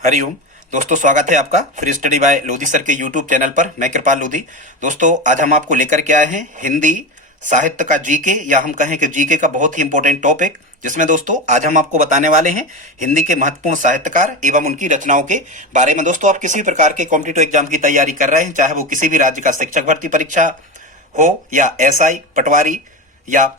हरिओम दोस्तों, स्वागत है आपका free study bye Lodhi sir के यूट्यूब चैनल पर। मैं कृपाल लोधी। दोस्तों, आज हम आपको लेकर के आए हैं हिंदी साहित्य का जीके, या हम कहें कि जीके का बहुत ही इंपॉर्टेंट टॉपिक, जिसमें दोस्तों आज हम आपको बताने वाले हैं हिंदी के महत्वपूर्ण साहित्यकार एवं उनकी रचनाओं के बारे में। दोस्तों, आप किसी प्रकार के कॉम्पिटिटिव एग्जाम की तैयारी कर रहे हैं, चाहे वो किसी भी राज्य का शिक्षक भर्ती परीक्षा हो या एसआई, पटवारी या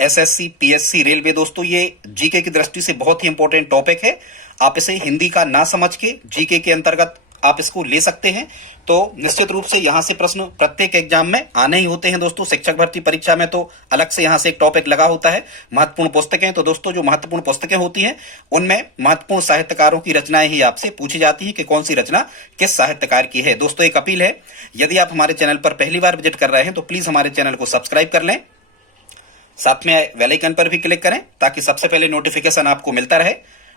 एसएससी, पीएससी, रेलवे, दोस्तों ये जीके की दृष्टि से बहुत ही इंपॉर्टेंट टॉपिक है। आप इसे हिंदी का ना समझ के जीके के अंतर्गत आप इसको ले सकते हैं। तो निश्चित रूप से यहां से प्रश्न प्रत्येक एग्जाम में आने ही होते हैं। दोस्तों, शिक्षक भर्ती परीक्षा में तो अलग से यहां से एक टॉपिक लगा होता है महत्वपूर्ण पुस्तकें। तो दोस्तों, जो महत्वपूर्ण पुस्तकें होती हैं उनमें महत्वपूर्ण साहित्यकारों की रचनाएं ही आपसे पूछी जाती है कि कौन सी रचना किस साहित्यकार की है। दोस्तों, एक अपील है, यदि आप हमारे चैनल पर पहली बार विजिट कर रहे हैं तो प्लीज हमारे चैनल को सब्सक्राइब कर लें, साथ में बेल आइकन पर भी क्लिक करें ताकि सबसे पहले नोटिफिकेशन आपको मिलता रहे।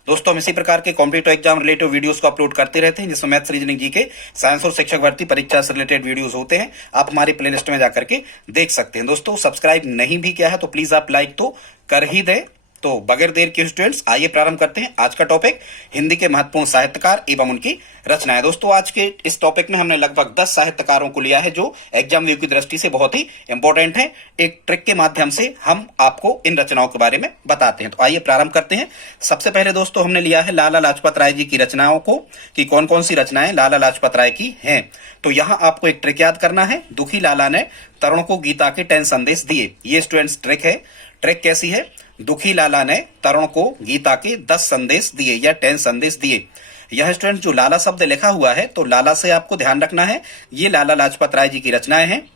दोस्तों, हम इसी प्रकार के कॉम्पिटिटिव एग्जाम रिलेटेड वीडियोस को अपलोड करते रहते हैं, जिसमें मैथ्स, रीजनिंग, जीके, साइंस और शिक्षक भर्ती परीक्षा से रिलेटेड वीडियोस होते हैं। आप हमारी प्लेलिस्ट में जाकर के देख सकते हैं। दोस्तों, सब्सक्राइब नहीं भी किया है तो प्लीज आप लाइक तो कर ही दें। तो बगैर देर के स्टूडेंट्स, आइए प्रारंभ करते हैं आज का टॉपिक, हिंदी के महत्वपूर्ण साहित्यकार एवं उनकी रचनाएं। दोस्तों, आज के इस टॉपिक में हमने लगभग 10 साहित्यकारों को लिया है जो एग्जाम व्यू की दृष्टि से बहुत ही इंपॉर्टेंट है। एक ट्रिक के माध्यम से हम आपको इन रचनाओं के बारे में बताते हैं। तो आइए प्रारंभ करते हैं। सबसे पहले दोस्तों हमने लिया है लाला लाजपत राय जी की रचनाओं को, कि कौन कौन सी रचनाएं लाला लाजपत राय की हैं। तो यहां आपको एक ट्रिक याद करना है, दुखी लाला ने तरुण को गीता के 10 संदेश दिए। ये स्टूडेंट्स ट्रिक है। ट्रिक कैसी है? दुखी लाला ने तरुण को गीता के 10 संदेश दिए या 10 संदेश दिए। यह स्टूडेंट जो लाला शब्द लिखा हुआ है, तो लाला से आपको ध्यान रखना है, ये लाला लाजपत राय जी की रचनाएं हैं।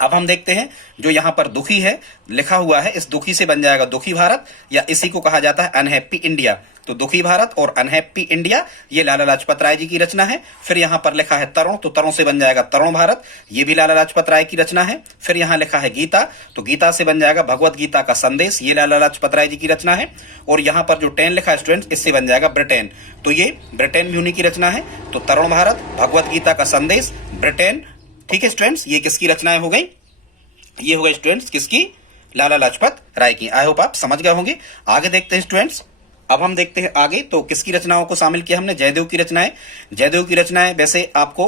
अब हम देखते हैं, जो यहां पर दुखी है लिखा हुआ है, इस दुखी से बन जाएगा दुखी भारत, या इसी को कहा जाता है अनहैप्पी इंडिया। तो दुखी भारत और अनहैप्पी इंडिया, ये लाला लाजपत राय जी की रचना है। फिर यहां पर लिखा है तरुण, तो तरुण से बन जाएगा तरुण भारत, ये भी लाला लाजपत राय की रचना है। फिर यहां लिखा है गीता, तो गीता से बन जाएगा भगवत गीता का संदेश, ये लाला लाजपत राय जी की रचना है। और यहां पर जो 10 लिखा है स्टूडेंट्स, इससे बन जाएगा ब्रिटेन, तो ये ब्रिटेन भी उन्हीं की रचना है। तो तरुण भारत, भगवत गीता का संदेश, ब्रिटेन। ठीक है स्टूडेंट्स, ये किसकी रचनाएं हो गई? ये हो गए स्टूडेंट्स किसकी? लाला लाजपत राय की। आई होप आप समझ गए होंगे। आगे देखते हैं स्टूडेंट्स। अब हम देखते हैं आगे, तो किसकी रचनाओं को शामिल किया हमने? जयदेव की रचनाएं। जयदेव की रचनाएं वैसे आपको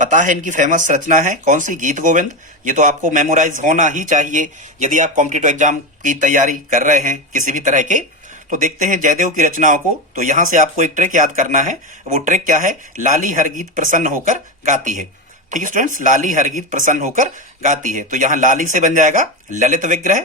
पता है, इनकी फेमस रचना है कौन सी? गीत गोविंद। ये तो आपको मेमोराइज होना ही चाहिए यदि आप कॉम्पिटिटिव एग्जाम की तैयारी कर रहे हैं किसी भी तरह के। तो देखते हैं जयदेव की रचनाओं को। तो यहां से आपको एक ट्रिक याद करना है। वो ट्रिक क्या है? लाली हर गीत प्रसन्न होकर गाती है। ठीक है स्टूडेंट्स, लाली हर गीत प्रसन्न होकर गाती है। तो यहां लाली से बन जाएगा ललित विग्रह।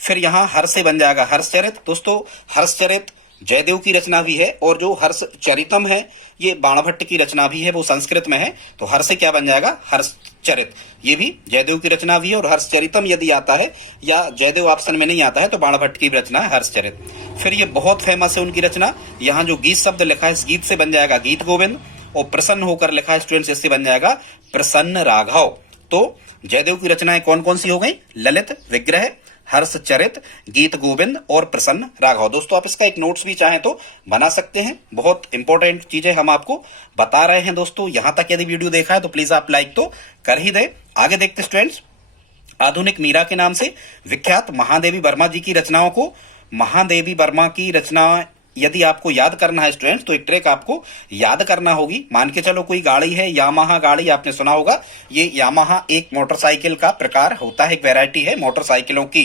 फिर यहां हर से बन जाएगा हर्षचरित। दोस्तों, हर्षचरित जयदेव की रचना भी है, और जो हर्षचरितम है ये बाणभट्ट की रचना भी है, वो संस्कृत में है। तो हर से क्या बन जाएगा? हर्षचरित। ये भी जयदेव की रचना भी है। और हर्षचरितम यदि आता है या जयदेव ऑप्शन में नहीं आता है तो बाणभट्ट की रचना है हर्षचरित। फिर ये बहुत फेमस है उनकी रचना। यहाँ जो गीत शब्द लिखा है, इस गीत से बन जाएगा गीत गोविंद, और प्रसन्न होकर लिखा है स्टूडेंट्स, इससे बन जाएगा प्रसन्न राघव। तो जयदेव की रचनाएं कौन कौन सी हो गई? ललित विग्रह, हर्षचरित, गीत गोविंद और प्रसन्न राघव। दोस्तों, आप इसका एक नोट्स भी चाहें तो बना सकते हैं। बहुत इंपॉर्टेंट चीजें हम आपको बता रहे हैं। दोस्तों, यहां तक यदि वीडियो देखा है तो प्लीज आप लाइक तो कर ही दें। आगे देखते स्टूडेंट्स, आधुनिक मीरा के नाम से विख्यात महादेवी वर्मा जी की रचनाओं को। महादेवी वर्मा की रचना यदि आपको याद करना है स्टूडेंट्स, तो एक ट्रिक आपको याद करना होगी। मान के चलो कोई गाड़ी है, यामाहा गाड़ी, आपने सुना होगा। ये यामाहा एक मोटरसाइकिल का प्रकार होता है, एक वैरायटी है मोटरसाइकिलों की।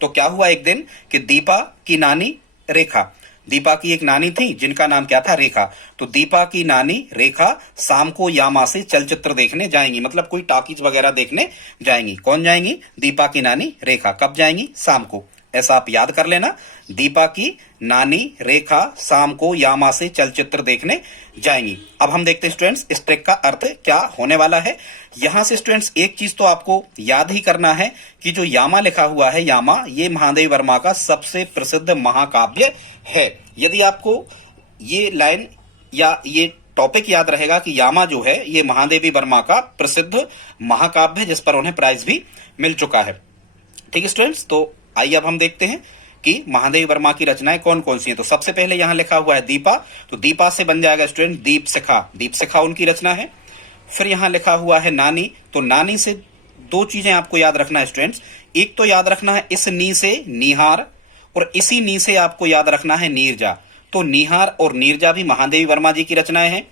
तो क्या हुआ एक दिन कि दीपा की नानी रेखा, दीपा की एक नानी थी जिनका नाम क्या था? रेखा। तो दीपा की नानी रेखा शाम को यामा से चलचित्र देखने जाएंगी, मतलब कोई टॉकीज वगैरह देखने जाएंगी। कौन जाएंगी? दीपा की नानी रेखा। कब जाएंगी? शाम को। ऐसा आप याद कर लेना, दीपा की नानी रेखा शाम को यामा से चलचित्र देखने जाएंगी। अब हम देखते हैं स्टूडेंट्स इस ट्रिक का अर्थ क्या होने वाला है। यहां से स्टूडेंट्स एक चीज तो आपको याद ही करना है कि जो यामा लिखा हुआ है, यामा, ये महादेवी वर्मा का सबसे प्रसिद्ध महाकाव्य है। यदि आपको ये लाइन या ये टॉपिक याद रहेगा कि यामा जो है ये महादेवी वर्मा का प्रसिद्ध महाकाव्य है, जिस पर उन्हें प्राइज भी मिल चुका है। ठीक है स्टूडेंट्स, तो आइए अब हम देखते हैं कि महादेवी वर्मा की रचनाएं कौन कौन सी हैं। तो सबसे पहले यहां लिखा हुआ है दीपा, तो दीपा से बन जाएगा स्टूडेंट दीप शिखा, दीप शिखा उनकी रचना है। फिर यहां लिखा हुआ है नानी, तो नानी से दो चीजें आपको याद रखना है स्टूडेंट्स। एक तो याद रखना है इस नी से निहार, और इसी नी से आपको याद रखना है नीरजा। तो निहार और नीरजा भी महादेवी वर्मा जी की रचनाएं हैं।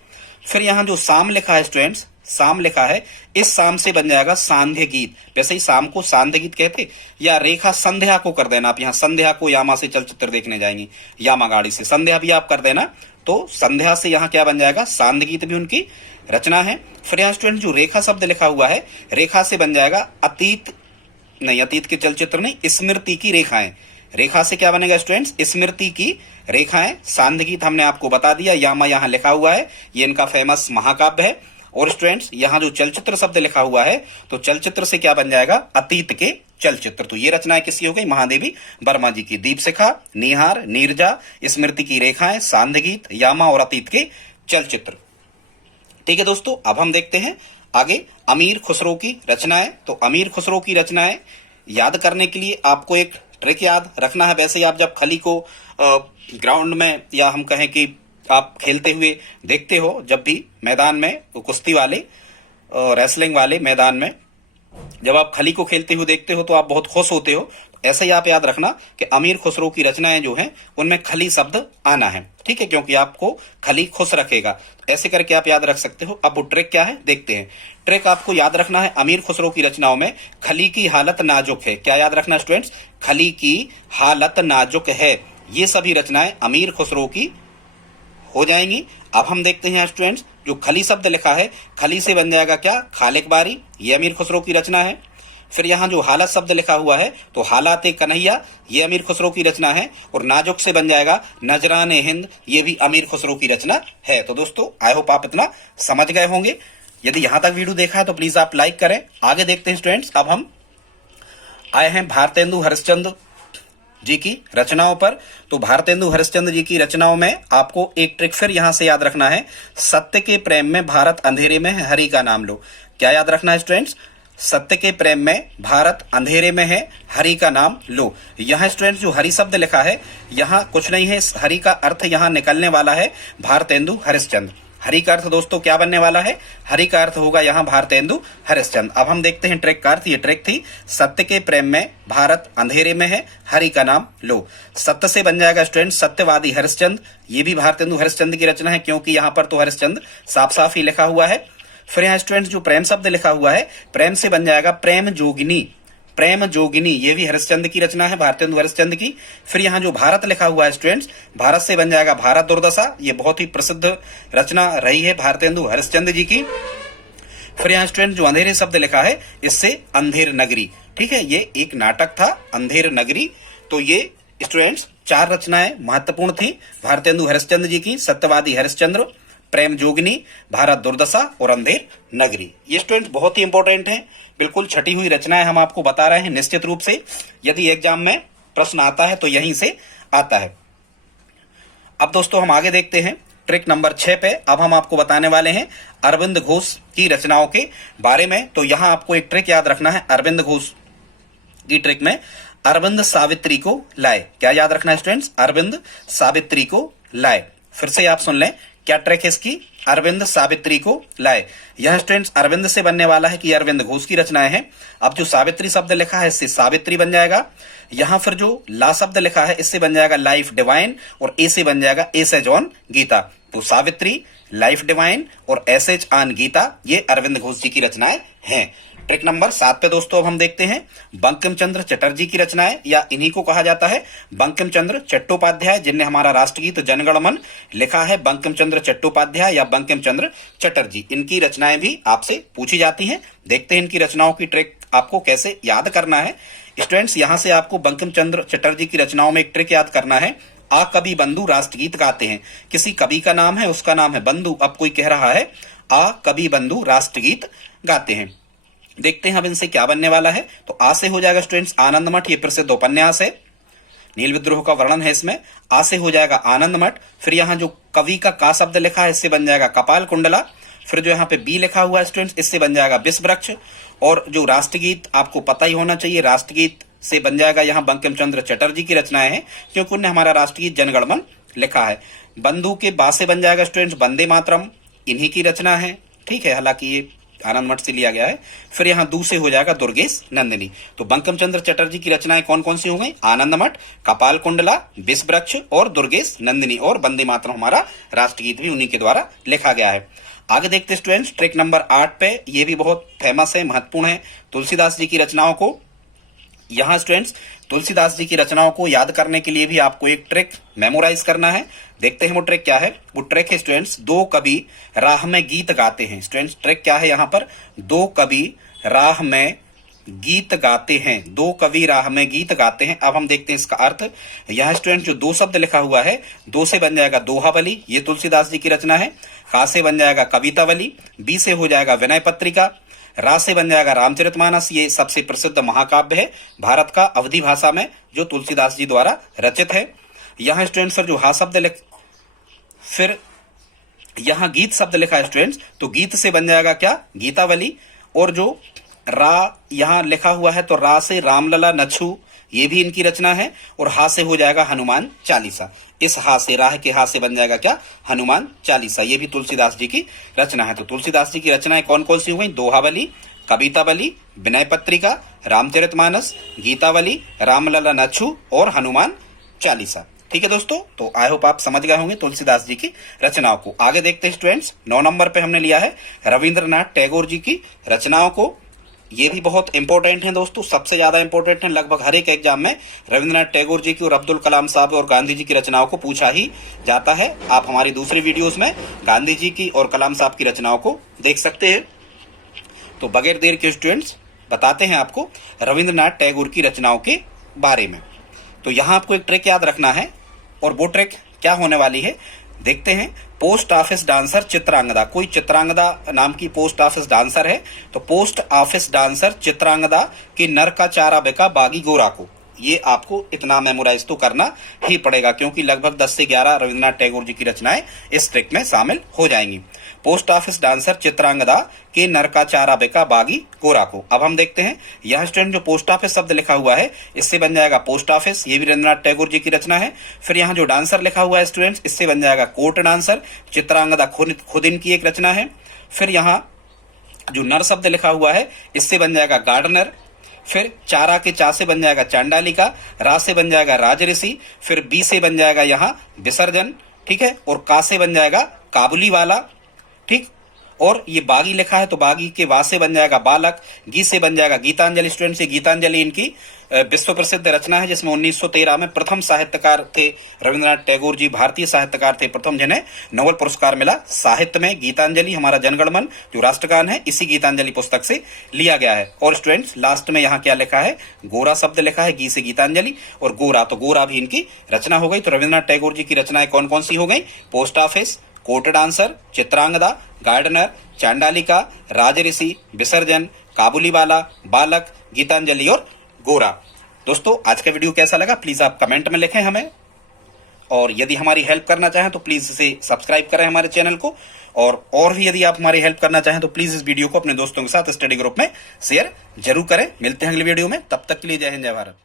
फिर यहाँ जो साम लिखा है स्टूडेंट्स, साम लिखा है, इस साम से बन जाएगा सांध्य गीत। वैसे ही साम को सांध्य गीत कहते, या रेखा संध्या को कर देना आप, यहाँ संध्या को यामा से चलचित्र देखने जाएंगे, यामा गाड़ी से संध्या भी आप कर देना, तो संध्या से यहाँ क्या बन जाएगा, सांध्य गीत भी उनकी रचना है। फिर यहाँ स्टूडेंट जो रेखा शब्द लिखा हुआ है, रेखा से बन जाएगा अतीत, नहीं अतीत के चलचित्र नहीं, स्मृति की रेखाएं। रेखा से क्या बनेगा स्टूडेंट्स, स्मृति की रेखाएं। सांध्य गीत हमने आपको बता दिया, यामा यहाँ लिखा हुआ है, ये इनका फेमस महाकाव्य है। और स्टूडेंट्स यहाँ जो चलचित्र शब्द लिखा हुआ है, तो चलचित्र से क्या बन जाएगा, अतीत के चलचित्र। तो ये रचनाएं किसकी हो गई, महादेवी वर्मा जी की। दीपशिखा, निहार, नीरजा, स्मृति की रेखाएं, सांध्य गीत, यामा और अतीत के चलचित्र। ठीक है दोस्तों, अब हम देखते हैं आगे अमीर खुसरो की रचनाएं। तो अमीर खुसरो की रचनाएं याद करने के लिए आपको एक ट्रिक याद रखना है। वैसे ही आप जब खली को ग्राउंड में, या हम कहें कि आप खेलते हुए देखते हो, जब भी मैदान में, कुश्ती वाले, रेसलिंग वाले मैदान में जब आप खली को खेलते हुए देखते हो तो आप बहुत खुश होते हो। ऐसे ही आप याद रखना कि अमीर खुसरो की रचनाएं जो हैं उनमें खली शब्द आना है, ठीक है, क्योंकि आपको खली खुश रखेगा। ऐसे करके आप याद रख सकते हो। अब वो ट्रिक क्या है देखते हैं। ट्रिक आपको याद रखना है, अमीर खुसरो की रचनाओं में खली की हालत नाजुक है। क्या याद रखना स्टूडेंट्स, खली की हालत नाजुक है। ये सभी रचनाएं अमीर खुसरो की हो जाएंगी। अब हम देखते हैं स्टूडेंट्स, जो खली शब्द लिखा है, खली से बन जाएगा क्या, खालिक बारी, ये अमीर खुसरो की रचना है। फिर यहाँ जो हालत शब्द लिखा हुआ है, तो हालात कन्हैया, ये अमीर खुसरो की रचना है। और नाजुक से बन जाएगा नजराने हिंद, ये भी अमीर खुसरो की रचना है। तो दोस्तों आई होप आप इतना समझ गए होंगे। यदि यहां तक वीडियो देखा है तो प्लीज आप लाइक करें। आगे देखते हैं स्टूडेंट्स, अब हम आए हैं भारतेंदु हरिश्चंद्र जी की रचनाओं पर। तो भारतेंदु हरिश्चंद्र जी की रचनाओं में आपको एक ट्रिक फिर यहां से याद रखना है, सत्य के प्रेम में भारत अंधेरे में है, हरि का नाम लो। क्या याद रखना है स्टूडेंट्स, सत्य के प्रेम में भारत अंधेरे में है, हरि का नाम लो। यहाँ स्टूडेंट्स जो हरि शब्द लिखा है, यहाँ कुछ नहीं है, हरि का अर्थ यहाँ निकलने वाला है भारतेंदु हरिश्चंद्र। हरि का अर्थ दोस्तों क्या बनने वाला है, हरि का अर्थ होगा यहाँ भारतेंदु हरिश्चंद्र। अब हम देखते हैं ट्रिक का अर्थ। ये ट्रिक थी, सत्य के प्रेम में भारत अंधेरे में है, हरि का नाम लो। सत्य से बन जाएगा स्टूडेंट सत्यवादी हरिश्चंद्र, ये भी भारतेंदु हरिश्चंद्र की रचना है, क्योंकि यहाँ पर तो हरिश्चंद्र साफ साफ ही लिखा हुआ है। फिर यहाँ स्टूडेंट्स जो प्रेम शब्द लिखा हुआ है, प्रेम से बन जाएगा प्रेम जोगिनी, प्रेम जोगिनी, ये भी हरिश्चंद्र की रचना है, भारतेंदु हरिश्चंद्र की। फिर यहाँ जो भारत लिखा हुआ है स्टूडेंट्स, भारत से बन जाएगा भारत दुर्दशा, ये बहुत ही प्रसिद्ध रचना रही है भारतेंदु हरिश्चंद्र जी की। फिर यहाँ स्टूडेंट जो अंधेरे शब्द लिखा है, इससे अंधेर नगरी, ठीक है, ये एक नाटक था अंधेर नगरी। तो ये स्टूडेंट्स 4 रचनाएं महत्वपूर्ण थी भारतेंदु हरिश्चंद्र जी की, सत्यवादी हरिश्चंद्र, प्रेम जोगिनी, भारत दुर्दशा और अंधेर नगरी। ये स्टूडेंट्स बहुत ही इंपॉर्टेंट हैं, बिल्कुल छटी हुई रचनाएं हम आपको बता रहे हैं निश्चित रूप से। यदि एग्जाम में प्रश्न आता है तो यहीं से आता है। अब दोस्तों हम आगे देखते हैं ट्रिक नंबर 6 पे। अब हम आपको बताने वाले हैं अरविंद घोष की रचनाओं के बारे में। तो यहां आपको एक ट्रिक याद रखना है, अरविंद घोष की ट्रिक में अरविंद सावित्री को लाए। क्या याद रखना है स्टूडेंट्स, अरविंद सावित्री को लाए। फिर से आप सुन लें, क्या ट्रिक है इसकी, अरविंद सावित्री को लाए। यह स्टूडेंट्स अरविंद से बनने वाला है कि अरविंद घोष की रचनाएं हैं। अब जो सावित्री शब्द लिखा है, इससे सावित्री बन जाएगा। यहां फिर जो ला शब्द लिखा है, इससे बन जाएगा लाइफ डिवाइन, और ए से बन जाएगा एस एज ऑन गीता। तो सावित्री, लाइफ डिवाइन और एस एज ऑन गीता, ये अरविंद घोष जी की रचनाएं हैं। ट्रिक नंबर 7 पे दोस्तों अब हम देखते हैं बंकिम चंद्र चटर्जी की रचनाएं, या इन्हीं को कहा जाता है बंकिम चंद्र चट्टोपाध्याय, जिनने हमारा राष्ट्रगीत जनगण मन लिखा है। बंकिम चंद्र चट्टोपाध्याय या बंकिम चंद्र चटर्जी, इनकी रचनाएं भी आपसे पूछी जाती हैं। देखते हैं इनकी रचनाओं की ट्रिक आपको कैसे याद करना है। स्टूडेंट्स यहां से आपको बंकिम चंद्र चटर्जी की रचनाओं में एक ट्रिक याद करना है। आ कवि बंधु राष्ट्रगीत गाते हैं, किसी कवि का नाम है, उसका नाम है बंधु। अब कोई कह रहा है आ कवि बंधु राष्ट्रगीत गाते हैं। देखते हैं अब इनसे क्या बनने वाला है। तो आ से हो जाएगा स्टूडेंट्स आनंद मठ, ये प्रसिद्ध उपन्यास है, नील विद्रोह का वर्णन है इसमें। आ से हो जाएगा आनंद मठ। फिर यहाँ जो कवि का शब्द लिखा है, इससे बन जाएगा कपाल कुंडला। फिर जो यहाँ पे बी लिखा हुआ है स्टूडेंट्स, इससे बन जाएगा विष वृक्ष। और जो राष्ट्रगीत आपको पता ही होना चाहिए, राष्ट्रगीत से बन जाएगा यहाँ बंकिम चंद्र चटर्जी की रचनाएं हैं, क्योंकि उन्होंने हमारा राष्ट्रगीत जनगण मन लिखा है। बंधु के बा से बन जाएगा स्टूडेंट्स वंदे मातरम, इन्हीं की रचना है, ठीक है। हालांकि ये आनंद मठ से लिया गया है। फिर यहाँ दू से हो जाएगा दुर्गेश नंदिनी। तो बंकिम चंद्र चटर्जी की रचनाएं कौन कौन सी हो गई? आनंद मठ, कपाल कुंडला, विष वृक्ष और दुर्गेश नंदिनी, और वंदे मातरम हमारा राष्ट्रगीत भी उन्हीं के द्वारा लिखा गया है। आगे देखते स्टूडेंट्स ट्रिक नंबर 8 पे, ये भी बहुत फेमस है, महत्वपूर्ण है, तुलसीदास जी की रचनाओं को। यहाँ स्टूडेंट्स तुलसीदास जी की रचनाओं को याद करने के लिए भी आपको एक ट्रिक मेमोराइज करना है। देखते हैं वो ट्रिक क्या है। वो ट्रिक है स्टूडेंट्स, दो कवि राह में गीत गाते हैं। स्टूडेंट्स ट्रिक क्या है यहाँ पर? दो कवि राह में गीत गाते हैं, दो कवि राह में गीत गाते हैं। अब हम देखते हैं इसका अर्थ। यहाँ स्टूडेंट जो दो शब्द लिखा हुआ है, दो से बन जाएगा दोहावली, ये तुलसीदास जी की रचना है। का से बन जाएगा कवितावली, बी से हो जाएगा विनय पत्रिका, रा से बन जाएगा रामचरितमानस। ये सबसे प्रसिद्ध महाकाव्य है भारत का, अवधी भाषा में, जो तुलसीदास जी द्वारा रचित है। यहाँ स्टूडेंट्स जो हा शब्द फिर यहाँ गीत शब्द लिखा है स्टूडेंट्स, तो गीत से बन जाएगा क्या? गीतावली। और जो रा यहाँ लिखा हुआ है, तो रा से रामलला नछू, ये भी इनकी रचना है। और हा से हो जाएगा हनुमान चालीसा। इस हा से, राह के हा से बन जाएगा क्या? हनुमान चालीसा। ये भी तुलसीदास जी की रचना है। तो तुलसीदास जी की रचनाएं कौन कौन सी हो गई? दोहावली, कवितावली, विनय पत्रिका, रामचरितमानस, गीतावली, रामलला नछू और हनुमान चालीसा। ठीक है दोस्तों, तो आई होप आप समझ गए होंगे तुलसीदास जी की रचनाओं को। आगे देखते हैं स्टूडेंट्स, 9 नंबर पे हमने लिया है रविंद्रनाथ टैगोर जी की रचनाओं को। ये भी बहुत इंपॉर्टेंट है दोस्तों, सबसे ज्यादा इंपॉर्टेंट है। लगभग हर एक एग्जाम में रविंद्रनाथ टैगोर जी की और अब्दुल कलाम साहब और गांधी जी की रचनाओं को पूछा ही जाता है। आप हमारी दूसरी वीडियोस में गांधी जी की और कलाम साहब की रचनाओं को देख सकते हैं। तो बगैर देर के स्टूडेंट्स बताते हैं आपको रविंद्रनाथ टैगोर की रचनाओं के बारे में। तो यहाँ आपको एक ट्रिक याद रखना है, और वो ट्रिक क्या होने वाली है देखते हैं। पोस्ट ऑफिस डांसर चित्रांगदा, कोई चित्रांगदा नाम की पोस्ट ऑफिस डांसर है, तो पोस्ट ऑफिस डांसर चित्रांगदा की नर का चारा बिका बागी गोरा को। ये आपको इतना मेमोराइज तो करना ही पड़ेगा, क्योंकि लगभग 10 से 11 रविंद्रनाथ टैगोर जी की रचनाएं इस ट्रिक में शामिल हो जाएंगी। पोस्ट ऑफिस डांसर चित्रांगदा के नर का चारा बिका बागी गोरा को। अब हम देखते हैं, यह स्टूडेंट जो पोस्ट ऑफिस शब्द लिखा हुआ है, इससे बन जाएगा पोस्ट ऑफिस, ये भी रविंद्रनाथ टैगोर जी की रचना है। फिर यहाँ जो डांसर लिखा हुआ है स्टूडेंट्स, इससे बन जाएगा कोर्ट डांसर, चित्रांगदा खुद इनकी एक रचना है। फिर यहाँ जो नर शब्द लिखा हुआ है, इससे बन जाएगा गार्डनर। फिर चारा के चा से बन जाएगा चांडालिका, रा से बन जाएगा राजऋषि, फिर बी से बन जाएगा यहाँ विसर्जन, ठीक है, और का से बन जाएगा काबुली वाला, ठीक। और ये बागी लिखा है, तो बागी के वा से बन जाएगा बालक, गी से बन जाएगा गीतांजलि। स्टूडेंट से गीतांजलि इनकी विश्व प्रसिद्ध रचना है, जिसमें 1913 में प्रथम साहित्यकार थे रविंद्रनाथ टैगोर जी, भारतीय साहित्यकार थे प्रथम, जिन्हें नोबेल पुरस्कार मिला साहित्य में। गीतांजलि हमारा जनगणमन जो राष्ट्रगान है, इसी गीतांजलि पुस्तक से लिया गया है। और स्टूडेंट्स लास्ट में यहाँ क्या लिखा है? गोरा शब्द लिखा है, गी से गीतांजलि और गोरा, तो गोरा भी इनकी रचना हो गई। तो रविंद्रनाथ टैगोर जी की रचनाएं कौन कौन सी हो गई? Post office, court dancer, Chitrangada, gardener, Chandalika, Rajarshi, Visarjan, काबुली वाला, बालक, गीतांजलि और गोरा। दोस्तों आज का वीडियो कैसा लगा प्लीज आप कमेंट में लिखें हमें, और यदि हमारी हेल्प करना चाहें तो प्लीज इसे सब्सक्राइब करें हमारे चैनल को, और भी यदि आप हमारी हेल्प करना चाहें तो प्लीज इस वीडियो को अपने दोस्तों के साथ स्टडी ग्रुप में शेयर जरूर करें। मिलते हैं अगले वीडियो में, तब तक के लिए जय हिंद जय भारत।